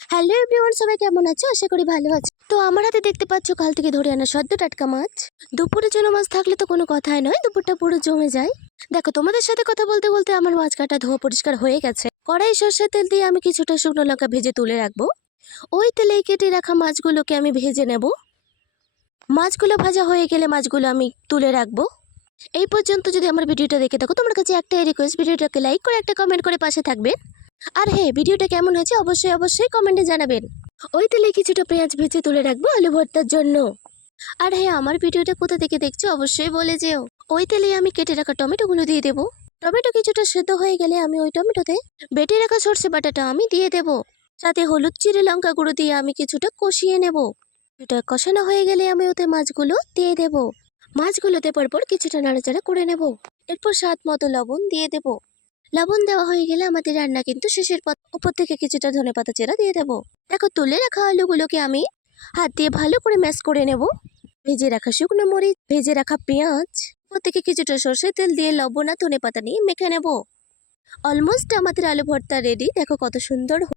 Hello everyone, সবাই কেমন আছো? আশা করি ভালো আছো। তো আমার হাতে দেখতে পাচ্ছ কাল থেকে ধরে আনা সদ্য টাটকা মাছ। দুপুরের জন্য মাছ থাকলে তো কোনো কথাই নয়, দুপুরটা পুরো জমে যায়। দেখো, তোমাদের সাথে কথা বলতে বলতে আমার মাছ কাটা ধোয়া পরিষ্কার হয়ে গেছে। কড়াই সর্ষের তেল দিয়ে আমি কিছুটা শুকনো লঙ্কা ভেজে তুলে রাখবো। ওই তেলে কেটে রাখা মাছগুলোকে আমি ভেজে নেব। মাছগুলো ভাজা হয়ে গেলে মাছগুলো আমি তুলে রাখবো। এই পর্যন্ত যদি আমার ভিডিওটা দেখে থাকো, তোমার কাছে একটাই রিকোয়েস্ট, ভিডিওটাকে লাইক করে একটা কমেন্ট করে পাশে থাকবে। আর হ্যাঁ, ভিডিওটা কেমন হয়েছে অবশ্যই অবশ্যই কমেন্টে জানাবেন। ওই তেলে কিছুটা পেঁয়াজ ভেজে তুলে রাখবো আলু ভর্তার জন্য। আর হ্যাঁ, আমার ভিডিওটা কোথা থেকে দেখছো অবশ্যই বলে যেও। ওই তেলে আমি কেটে রাখা টমেটোগুলো দিয়ে দেবো। টমেটো কিছুটা সেদ্ধ হয়ে গেলে আমি ওই টমেটোতে বেটে রাখা সর্ষে বাটাটা আমি দিয়ে দেব। সাথে হলুদ জিরে লঙ্কা গুঁড়ো দিয়ে আমি কিছুটা কষিয়ে নেব। এটা কষানো হয়ে গেলে আমি ওতে মাছগুলো দিয়ে দেব। মাছগুলোতে পরপর কিছুটা নাড়াচাড়া করে নেব। এরপর স্বাদ মতো লবণ দিয়ে দেব। লবণ দেওয়া হয়ে গেলে আমাদের রান্না কিন্তু শেষের পথ। উপর থেকে কিছুটা ধনেপাতা চেরা দিয়ে দেবো। দেখো, তুলে রাখা আলুগুলোকে আমি হাত দিয়ে ভালো করে ম্যাশ করে নেব। ভেজে রাখা শুকনো মরিচ, ভেজে রাখা পেঁয়াজ, উপর থেকে কিছুটা সর্ষের তেল দিয়ে লবণ আর ধনেপাতা নিয়ে মেখে নেব। অলমোস্ট আমাদের আলু ভর্তা রেডি। দেখো কত সুন্দর